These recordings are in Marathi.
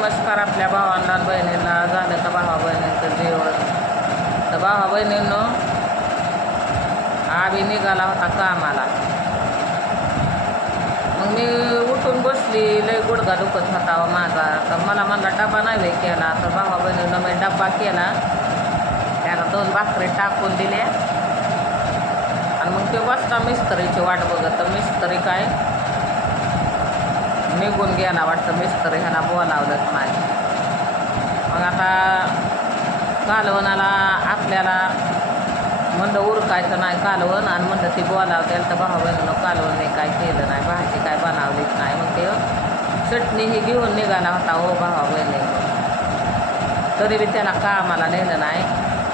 नमस्कार आपल्या भावांना बहिणींना. झालं तर भावा बहिणींचं जेवण? तर भावा बहिणींनो आम्ही निघाला होता कामाला. मग मी उठून बसली लय गुडघा दुखत होता माझा. तर मला म्हणला डबा नाही केला. तर भावा बहिणीनं मी डब्बा केला. त्याला दोन भाकरी टाकून दिल्या. आणि मग ते बसता मिस्त्रीची वाट बघत. तर मिस्त्री काय निघून गेला वाटतं मिस्त्री ह्याला बोलावलंच नाही मग आता कालवणाला आपल्याला म्हणलं उरकायचं नाही कालवण आणि म्हणलं ती बोलावतेल तर भाऊ बहिणीनं कालवण नाही काय केलं नाही भाजी काय बनवलीच नाही. मग ते चटणी ही घेऊन निघाला होता हो भावा बहिणी. तरी बी त्याला कामाला नेलं नाही.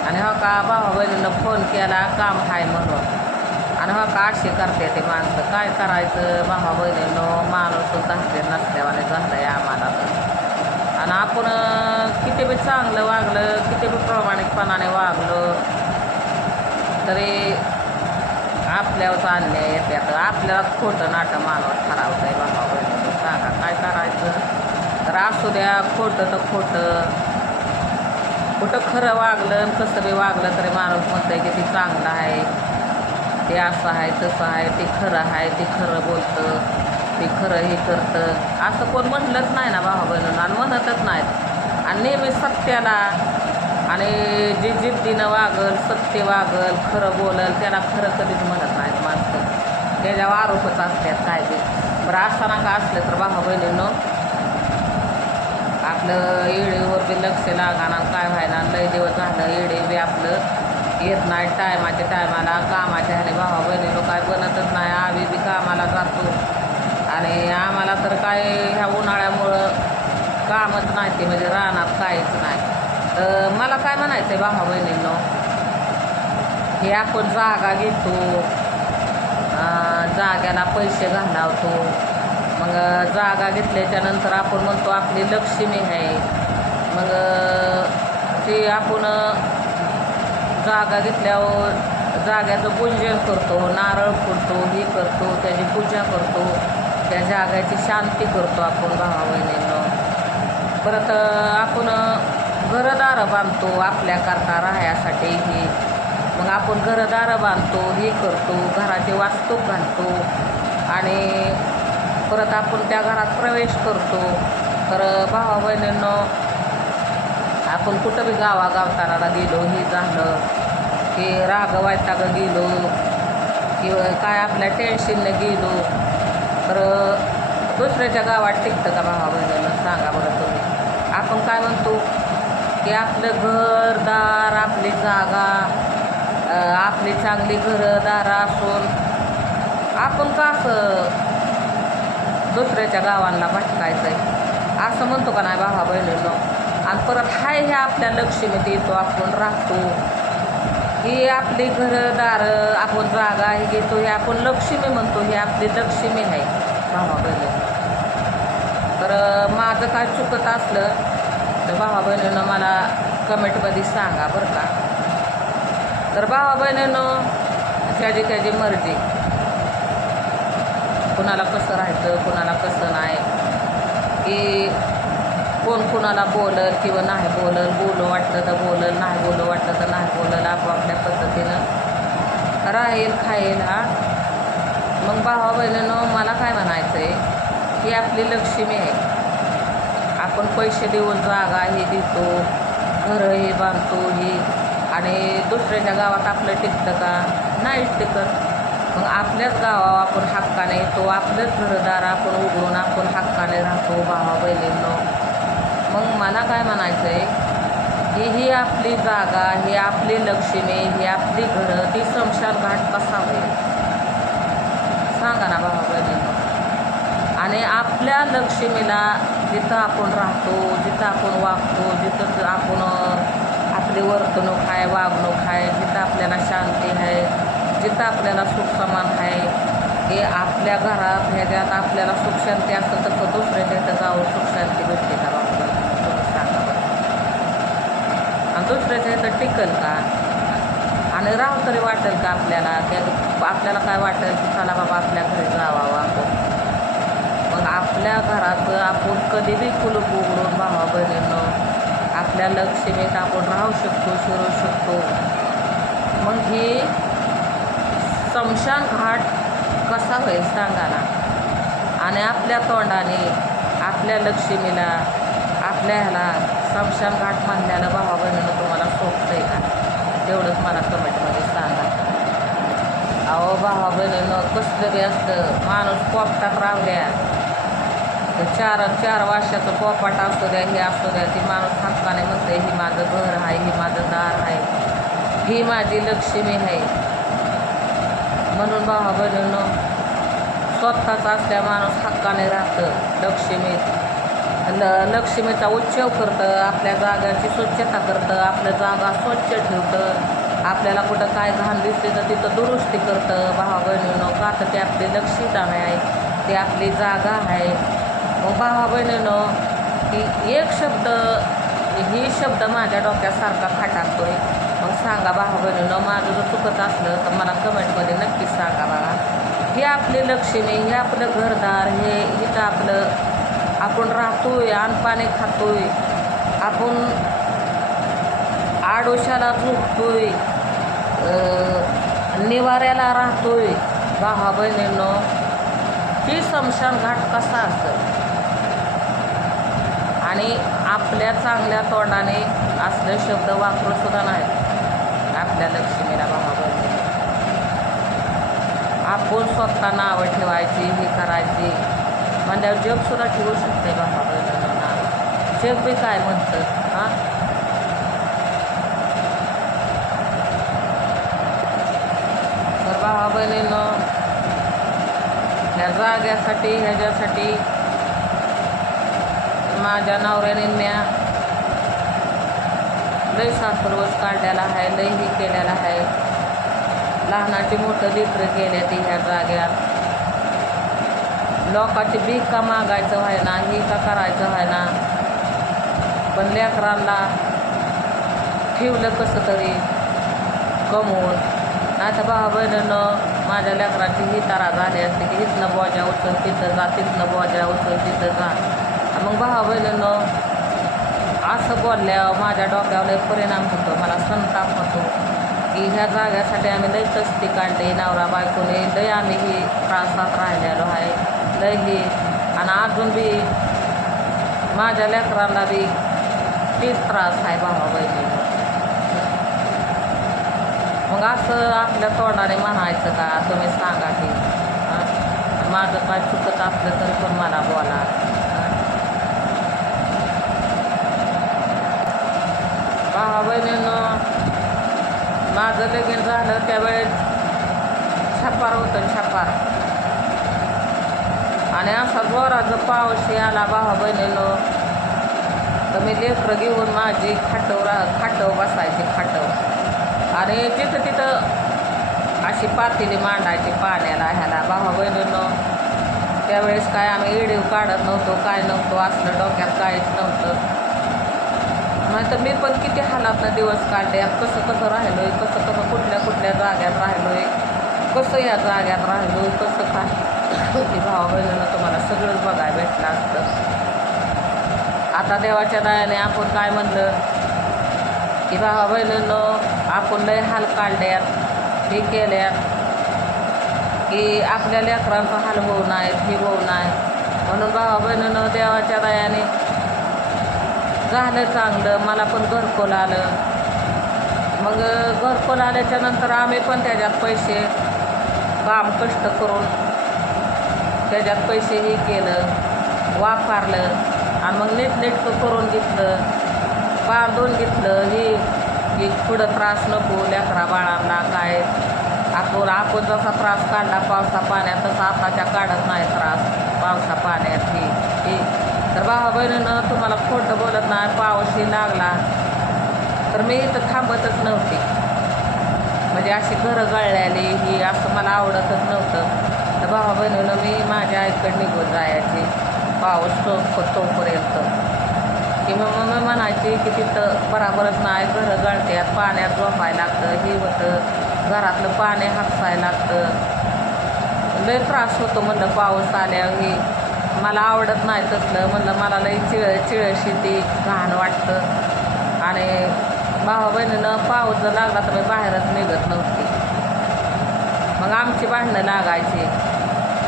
आणि हो का भावा बहिणीनं फोन केला काम आहे म्हणून. आणि हो का अशी करते ते माणसं. काय करायचं? भावा बहिणीनं माणूस झाले नसल्यावाने झालं आहे आम्हाला. तर आणि आपण किती बी चांगलं वागलं किती बी प्रामाणिकपणाने वागलं तरी आपल्यावर अन्याय येतात आपल्याला खोटं नाटं मानवत ठरावत आहे बाबा बहिणी सांगा काय करायचं? तर असू द्या खोटं तर खोटं. कुठं खरं वागलं आणि कसं बी वागलं तरी माणूस म्हणतंय की ती चांगलं आहे. ते असं आहे तसं आहे ते खरं आहे ते खरं बोलतं ते खरं हे करतं. असं कोण म्हटलंच नाही ना भावा बहिणीनं आणि म्हणतच नाहीत. आणि नेहमी सत्याला आणि जे जिद्दीनं वागल सत्य वागल खरं बोलल त्याला खरं कधीच म्हणत नाहीत माणसं. त्याच्यावर आरोपच असतात काय ते. बरं असताना का असलं तर भावा बहिणीनं आपलं येळेवर बी लक्ष लागाना काय व्हायला लय दिवस झालं येडे बी आपलं येत नाही. टायमाच्या टायमाला कामाच्या ह्याने भावा लोक काय बनतच नाही. आम्ही बी कामाला जातो. आणि आम्हाला तर काय ह्या उन्हाळ्यामुळं कामच नाही ते म्हणजे रानात काहीच नाही. तर मला काय म्हणायचं आहे भावा बहिणींनो? हे आपण जागा घेतो. जाग्याला पैसे घालावतो. मग जागा घेतल्याच्या नंतर आपण म्हणतो आपली लक्ष्मी आहे. मग ते आपण जागा घेतल्यावर जाग्याचं पूजन करतो नारळ फोडतो हे करतो त्याची पूजा करतो त्या जाग्याची शांती करतो आपण भावाबहिणींना परत आपण घरदारं बांधतो आपल्याकरता राहण्यासाठी. हे मग आपण घरदारं बांधतो हे करतो घराचे वास्तू घालतो आणि परत आपण त्या घरात प्रवेश करतो. तर भावाबहिणींना आपण कुठं बी गावागावताना गेलो हे झालं की राग वैतागं गेलो किंवा काय आपल्या टेन्शननं गेलो तर दुसऱ्याच्या गावात टिकतं का भावा बहिणीनं सांगा बरं तुम्ही. आपण काय म्हणतो? की आपलं घरदार आपली जागा आपली चांगली घरं दारं असून आपण का असं दुसऱ्याच्या गावांना भटकायचं आहे असं म्हणतो का नाही भावा बहिणींनो आणि परत हाय हे आपल्या लक्ष्मीत येतो आपण राहतो. ही आपली घरं दारं आपण जागा हे घेतो हे आपण लक्ष्मी म्हणतो हे आपली लक्ष्मी आहे. भावा बहिणी. तर माझं काय चुकत असलं तर भावा बहिणीनं मला कमेंटमध्ये सांगा बरं का. तर भावा बहिणीनं त्याची त्याची मर्जी. कुणाला कसं राहायचं कुणाला कसं नाही. की कोण कोणाला बोलल किंवा नाही बोलल बोलू वाटलं तर बोलल नाही बोलू वाटलं तर नाही बोलल आपापल्या पद्धतीनं राहील खाईल हा. मग भावा बहिणीनं मला काय म्हणायचं आहे ही आपली लक्ष्मी आहे. आपण पैसे देऊन जागा हे देतो घरं हे बांधतो ही. आणि दुसऱ्याच्या गावात आपलं टिकतं का? नाही टिकत. मग आपल्याच गावावर आपण हक्काने येतो आपलंच घरदार आपण उघडून आपण हक्काने राहतो भावा बहिणींनो. मग मला काय म्हणायचं आहे की ही आपली जागा ही आपली लक्ष्मी ही आपली घरं ती शमशान घाट कसा होईल सांगा ना बाबा बहिणी आणि आपल्या लक्ष्मीला जिथं आपण राहतो जिथं आपण वागतो जिथं आपण आपली वर्तणूक आहे वागणूक आहे जिथं आपल्याला शांती आहे जिथं आपल्याला सुख समान आहे हे आपल्या घरात ह्याच्यात आपल्याला सुखशांती असतं तर दुसऱ्याच्या इथं जाऊन सुखशांती भेटते का बाबा तुम्ही सांगा बरं आणि दुसऱ्याच्या इथं टिकल का? आणि राहू तरी वाटेल का आपल्याला? त्या आपल्याला काय वाटेल? की चला बाबा आपल्या घरी जावा आपण. मग आपल्या घरात आपण कधीही कुलूप उघडून भावा आपल्या लक्ष्मीत आपण राहू शकतो शिरू शकतो. मग ही स्मशान घाट कसा होईल सांगा ना आणि आपल्या तोंडाने आपल्या लक्ष्मीला आपल्या ह्याला स्मशान घाट म्हणल्यानं भावा बहिणीनं तुम्हाला सोपतंय का? तेवढंच मला कमेंटमध्ये सांगा. अहो भावा बहिणीनं कसलं बी असतं माणूस पोपटात राहूया ते चार चार वर्षाचं पोपाट असू द्या हे असू द्या ती माणूस हक्काने म्हणते ही माझं घर आहे ही माझं दार आहे ही माझी लक्ष्मी आहे. म्हणून भावा बहिणीनं स्वतःच असल्या माणूस हक्काने राहतं लक्ष्मीत. लक्ष्मीचा उच्चाव करतं आपल्या जागाची स्वच्छता करतं आपल्या जागा स्वच्छ ठेवतं आपल्याला कुठं काय घाण दिसते तर तिथं दुरुस्ती करतं. भावा बहिणीनं का तर ते आपली लक्षिता आहे ती आपली जागा आहे. मग भावा बहिणीनं की एक शब्द ही शब्द माझ्या डोक्यासारखा खाटाकतोय मग सांगा भावा बहिणीनं माझं जर चुकत असलं तर मला कमेंटमध्ये नक्कीच सांगा बघा. ही आपली लक्ष्मी हे आपलं घरदार हे इथं आपलं आपण राहतोय खातो खातोय. आपण आडोशाला झोपतोय आहे निवाऱ्याला राहतोय. भावा बहिणीनं ही घाट कसा असेल? आणि आपल्या चांगल्या तोंडाने असले शब्द वापरून सुद्धा नाही आपल्या लक्ष्मीला भावा बहिणी आपण स्वतः नावं ठेवायची हे करायची. म्हणल्यावर जग सुद्धा ठेवू शकते बाबा बहिणींना जग बी काय म्हणतं? हां? तर बाबा बहिणीनं ह्या जाग्यासाठी ह्याच्यासाठी माझ्या नवऱ्याने म्या लय सासरवस काढलेला आहे लय हे केलेला आहे. लहानाची मोठं लिटर केल्या ती ह्या जाग्यात. लोकाची भीक का मागायचं व्हाय ना ही का करायचं व्हाय ना. पण लेकरांना ठेवलं कसं तरी कमवून. नाही तर भावा बहिणीनं माझ्या लेकराची ही तारा झाली असते की इथनं बोजा उचल तिथं जा तिथनं बोजा उचल तिथं जा. मग भावा बहिणीनं असं बोलल्यावर माझ्या डोक्यावर परिणाम होतो मला संताप होतो. की ह्या जाग्यासाठी आम्ही लई तस्ती काढली नवरा बायकोने लई आम्ही ही त्रासात राहिलेलो आहे. लय ही आणि अजून बी माझ्या लेकरांना बी तीच त्रास आहे भावा बहिणीनं. मग असं आपल्या तोंडाने म्हणायचं का? तुम्ही सांगा की माझं काय चुकत असलं तरी पण मला बोला. भावा बहिणीनं माझं लगीन झालं त्यावेळेस छपार होतं छपार. आणि असा जोराचा पाऊस आला भावा बहिणीनं तर मी लेकरं घेऊन माझी खाटव रा खाटव बसायची खाटव. आणि तिथं तिथं अशी पातेली मांडायची पाण्याला ह्याला भावा बहिणीनं त्यावेळेस काय आम्ही इडीव काढत नव्हतो काय नव्हतो असलं डोक्यात काहीच नव्हतं. नाही तर मी पण किती हालातनं दिवस काढले कसं कसं राहिलो आहे कसं कसं कुठल्या कुठल्या जाग्यात आहे कसं या जाग्यात राहिलो कसं काय? की भावा बहिणीनं तुम्हाला सगळंच बघायला भेटलं असतं. आता देवाच्या दयाने आपण काय म्हणलं? की भावा बहिणीनं आपण लय हाल काढल्यात हे केल्यात की आपल्या लेकरांचा हाल होऊ नयेत हे होऊ नये म्हणून भावा बहिणीनं देवाच्या दयाने झालं चांगलं मला पण घरकोल आलं. मग घरकोल आल्याच्यानंतर आम्ही पण त्याच्यात पैसे काम कष्ट करून त्याच्यात पैसे हे केलं वापरलं आणि मग नीटनेटकं करून घेतलं बांधून घेतलं. हे की पुढं त्रास नको लेकरा बाळांना काय? आपण आपण जसा त्रास काढला पावसा पाण्यात तसा आताच्या काढत नाही त्रास. पावसा पाण्यात ही हे. तर भावा बहिणीनं तुम्हाला खोटं बोलत नाही पाऊसही लागला. तर मी इथं थांबतच नव्हती. म्हणजे अशी घरं गळल्याली ही असं मला आवडतच नव्हतं. तर भावा बहिणीनं माझ्या आईकडे निघून जायची पाऊस तो तोपर्यंत. किंवा मग मी म्हणायची की तिथं बराबरच नाही घरं गळत्यात पाण्यात झोपायला लागतं हे होतं. घरातलं पाणी हापसायला लागतं. लय त्रास होतो म्हणलं पाऊस आल्या हे मला आवडत नाही तसलं. म्हणलं मला लई चिळ चिळशी ती घाण वाटतं. आणि भावा बहिणीनं पाऊस जर लागला तर मी बाहेरच निघत नव्हती. मग आमची भांडणं लागायची.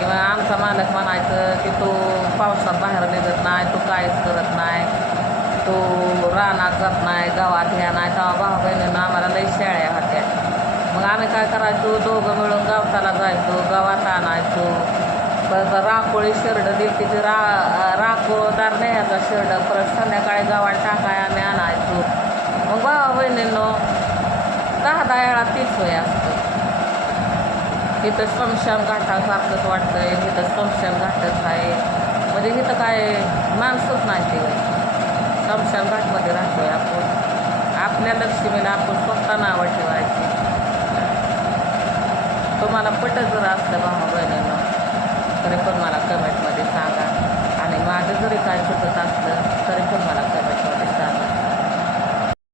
किंवा आमचा मालक म्हणायचं की तो पावसात बाहेर निघत नाही तो काहीच करत नाही तो रानात जात नाही गावात ह्या नाही. तेव्हा भाऊ बहिणीनं आम्हाला लई शेळ्या होत्या. मग आम्ही काय करायचो? दोघं मिळून गावताला जायचो गावात आणायचो. परत राखोळी शर्ट दिली ते रा राखोळदार नेहाचा शर्ट परत संध्याकाळी गावात टाकाय आम्ही आणायचो. मग भावा बहिणीनं दहा दहा वेळा तीच वय असतं. इथं स्मशान घाटासारखंच वाटतंय इथं स्मशान घाटच आहे म्हणजे इथं काय माणसंच नाही ते. स्मशान घाटमध्ये राहतोय आपण. आपल्या लक्ष्मीला आपण स्वतः नावं ठेवायची. तुम्हाला पटत जर असलं भावा बहिणीनं तरी पण मला कमेंटमध्ये सांगा. आणि माझं जरी काय चुकत